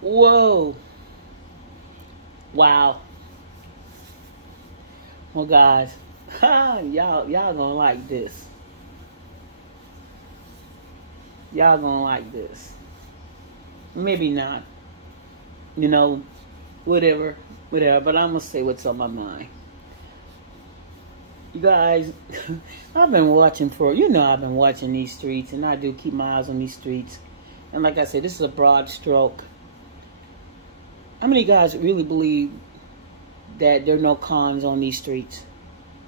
Whoa. Wow. Well, guys, y'all gonna like this. Y'all gonna like this. Maybe not. You know, whatever. But I'm gonna say what's on my mind. You guys, I've been watching I've been watching these streets, and I do keep my eyes on these streets. And like I said, this is a broad stroke. How many guys really believe that there are no cons on these streets,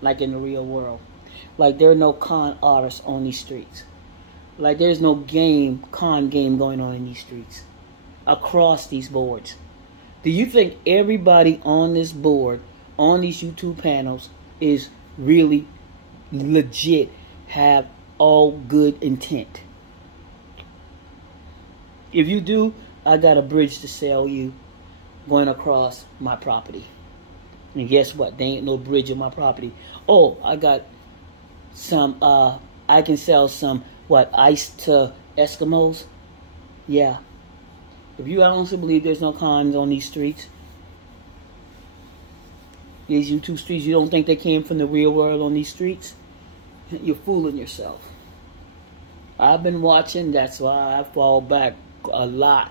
like in the real world? Like there are no con artists on these streets. Like there's no con game going on in these streets, across these boards. Do you think everybody on this board, on these YouTube panels, is really legit, have all good intent? If you do, I got a bridge to sell you going across my property. And guess what? There ain't no bridge on my property. Oh, I got some, I can sell some, ice to Eskimos? Yeah. If you honestly believe there's no cons on these streets, these YouTube streets, you don't think they came from the real world on these streets? You're fooling yourself. I've been watching, that's why I fall back a lot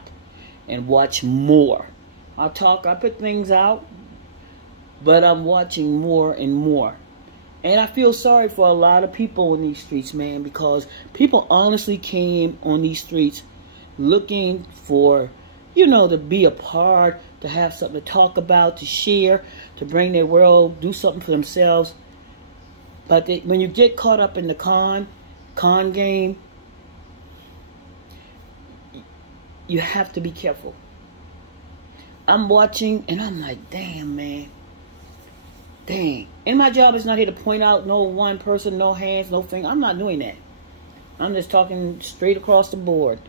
and watch more. I put things out, but I'm watching more and more. And I feel sorry for a lot of people in these streets, man, because people honestly came on these streets looking for, to be a part, to have something to talk about, to share, to bring their world, do something for themselves. But when you get caught up in the con game, you have to be careful. I'm watching and I'm like, damn, man. Dang. And my job is not here to point out no one person, no hands, no finger. I'm not doing that. I'm just talking straight across the board.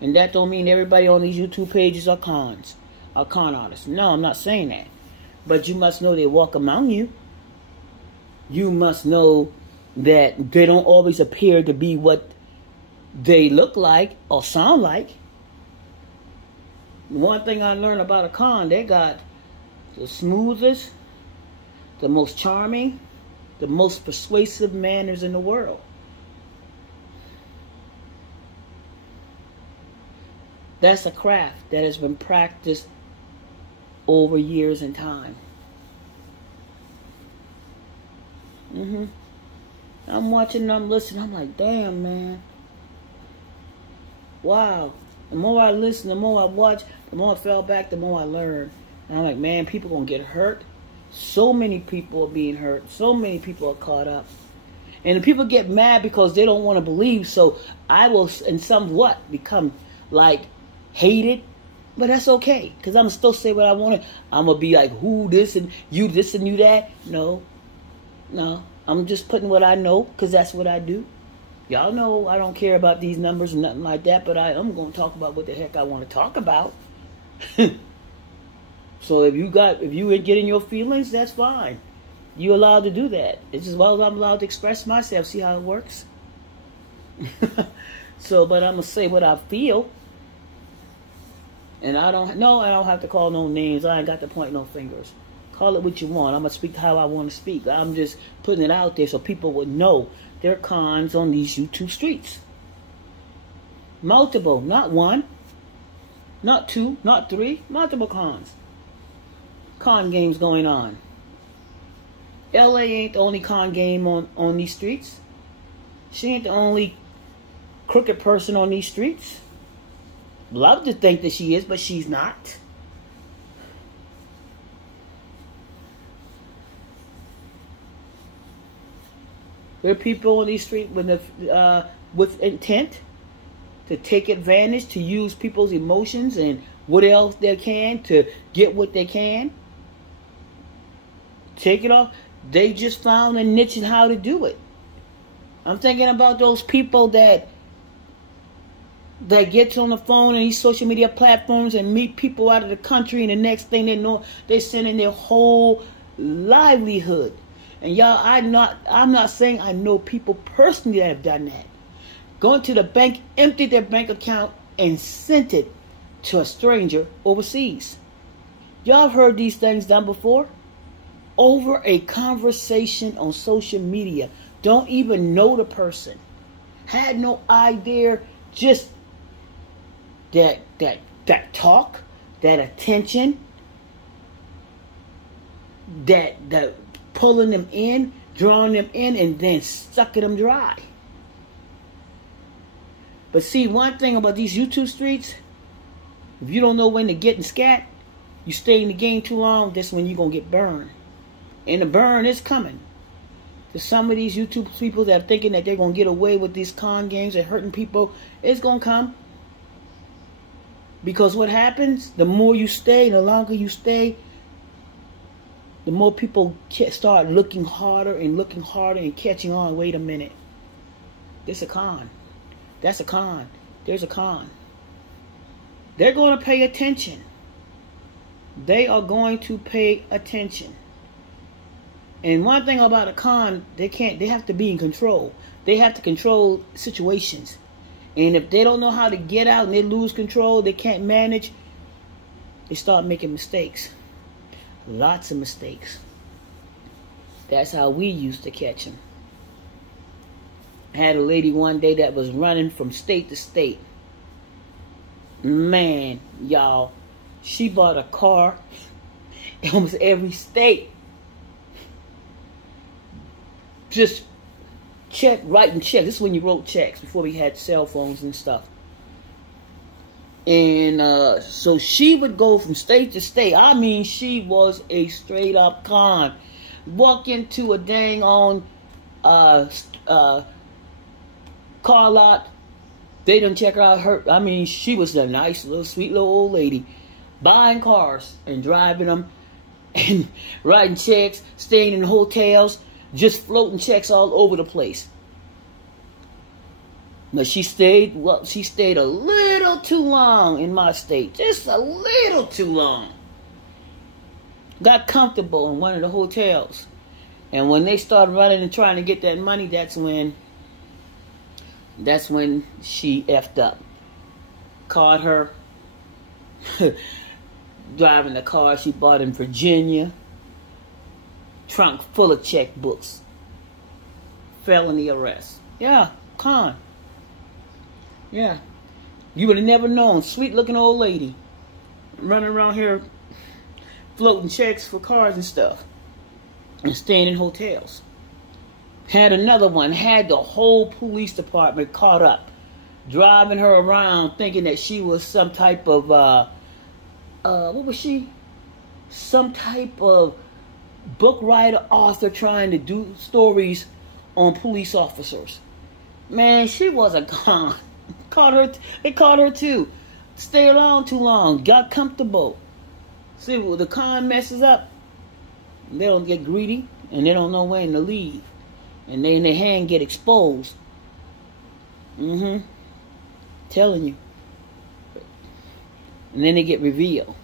And that don't mean everybody on these YouTube pages are con artists. No, I'm not saying that. But you must know they walk among you. You must know that they don't always appear to be what they look like or sound like. One thing I learned about a con, they got the smoothest, the most charming, the most persuasive manners in the world. That's a craft that has been practiced over years and time. I'm watching, I'm listening, I'm like, damn, man. Wow. The more I listen, the more I watch, the more I fell back, the more I learn. And I'm like, man, people are going to get hurt. So many people are being hurt. So many people are caught up. And the people get mad because they don't want to believe. So I will, in somewhat, become like hated. But that's okay. Because I'm going to still say what I want to. I'm going to be like, who this and you that. No. I'm just putting what I know because that's what I do. Y'all know I don't care about these numbers and nothing like that. But I'm going to talk about what the heck I want to talk about. So if you get in your feelings, that's fine. You're allowed to do that. It's as well as I'm allowed to express myself. See how it works? But I'm going to say what I feel. And I don't have to call no names. I ain't got to point no fingers. Call it what you want. I'm going to speak how I want to speak. I'm just putting it out there so people would know there are cons on these YouTube streets. Multiple. Not one. Not two. Not three. Multiple cons. Con games going on. LA ain't the only con game on these streets. She ain't the only crooked person on these streets. Love to think that she is, but she's not. There are people on these streets with intent to take advantage, to use people's emotions and what else they can to get what they can. Take it off. They just found a niche in how to do it. I'm thinking about those people that gets on the phone and these social media platforms and meet people out of the country, and the next thing they know, they're sending their whole livelihood. And y'all, I'm not saying I know people personally that have done that. Going to the bank, emptied their bank account, and sent it to a stranger overseas. Y'all have heard these things done before? Over a conversation on social media. Don't even know the person. Had no idea. Just that talk, that attention, that pulling them in, drawing them in, and then sucking them dry. But see, one thing about these YouTube streets, if you don't know when to get and scat, you stay in the game too long, that's when you're going to get burned. And the burn is coming. To some of these YouTube people that are thinking that they're going to get away with these con games and hurting people, it's going to come. Because what happens, the more you stay, the longer you stay, the more people start looking harder and catching on. Wait a minute. This a con. That's a con. There's a con. They're going to pay attention. They are going to pay attention. And one thing about a con, they have to be in control. They have to control situations. And if they don't know how to get out and they lose control, they can't manage, they start making mistakes. Lots of mistakes. That's how we used to catch them. I had a lady one day that was running from state to state. Man, y'all, she bought a car in almost every state. Just writing checks. This is when you wrote checks, before we had cell phones and stuff. And so she would go from state to state. I mean, she was a straight up con. Walk into a dang on car lot. They didn't check her out. I mean, she was a nice little, sweet little old lady, buying cars and driving them, and writing checks, staying in hotels, just floating checks all over the place. But she stayed a little too long in my state. Just a little too long. Got comfortable in one of the hotels. And when they started running and trying to get that money, that's when she effed up. Caught her driving the car she bought in Virginia. Trunk full of checkbooks. Felony arrest. Yeah, con. Yeah. You would have never known. Sweet looking old lady. Running around here floating checks for cars and stuff. And staying in hotels. Had another one. Had the whole police department caught up. Driving her around thinking that she was some type of, what was she? Some type of book writer, author trying to do stories on police officers. Man, she was a con. They caught her too. Stayed around too long. Got comfortable. See, when the con messes up, they don't get greedy and they don't know when to leave. And they in their hand get exposed. Telling you. And then they get revealed.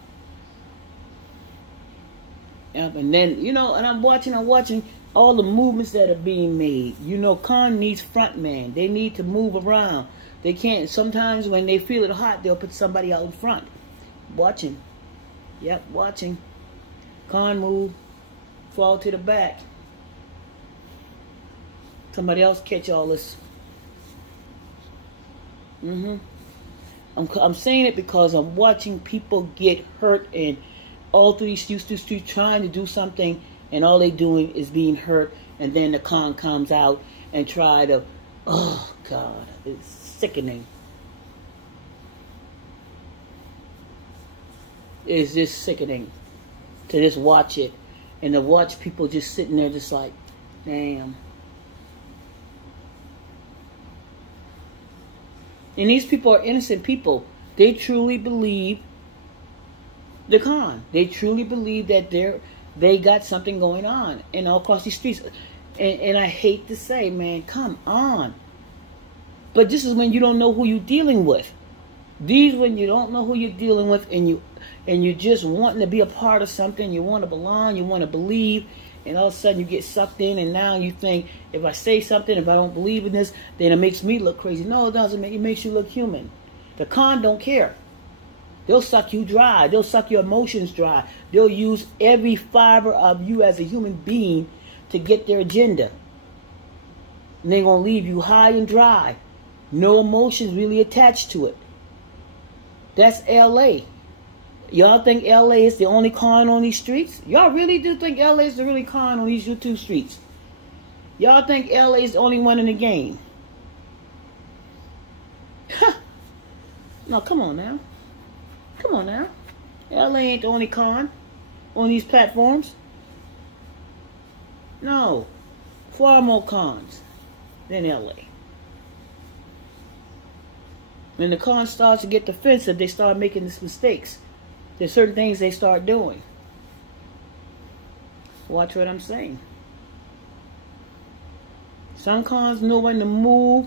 Yep, and then, you know, and I'm watching all the movements that are being made. You know, con needs front man. They need to move around. They can't, sometimes when they feel it hot, they'll put somebody out in front. Watching. Yep, watching. Con move, fall to the back. Somebody else catch all this. I'm saying it because I'm watching people get hurt and all through these streets trying to do something, and all they doing is being hurt, and then the con comes out and try to, oh God, it's sickening. It's just sickening to just watch it, and to watch people just sitting there just like, damn. And these people are innocent people. They truly believe the con. They truly believe that they got something going on, and all across these streets. And I hate to say, man, come on. But this is when you don't know who you're dealing with. These when you don't know who you're dealing with, and you just wanting to be a part of something. You want to belong. You want to believe. And all of a sudden you get sucked in, and now you think, if I say something, if I don't believe in this, then it makes me look crazy. No, it doesn't. It makes you look human. The con don't care. They'll suck you dry. They'll suck your emotions dry. They'll use every fiber of you as a human being to get their agenda. And they're going to leave you high and dry. No emotions really attached to it. That's LA. Y'all think LA is the only con on these streets? Y'all really do think LA is the really con on these YouTube streets? Y'all think LA is the only one in the game? No, come on now. Come on now. LA ain't the only con on these platforms. No. Far more cons than LA. When the con starts to get defensive, they start making these mistakes. There's certain things they start doing. Watch what I'm saying. Some cons know when to move,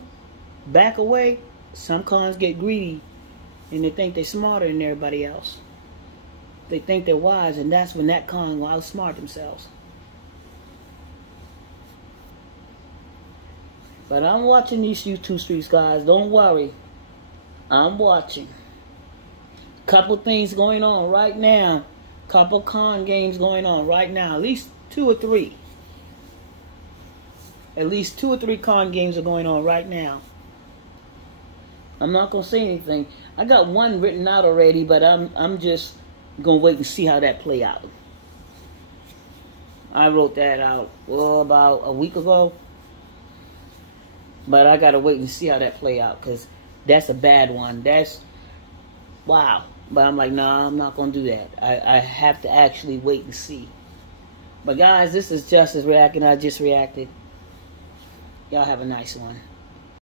back away. Some cons get greedy and they think they're smarter than everybody else. They think they're wise, and that's when that con will outsmart themselves. But I'm watching these YouTube streets, guys. Don't worry. I'm watching. Couple things going on right now. Couple con games going on right now. At least 2 or 3. At least 2 or 3 con games are going on right now. I'm not gonna say anything. I got one written out already, but I'm just gonna wait and see how that play out. I wrote that out about a week ago, but I gotta wait and see how that play out, because that's a bad one. That's wow. But I'm like, nah, I'm not gonna do that. I have to actually wait and see. But guys, this is Justice reacting. I just reacted. Y'all have a nice one.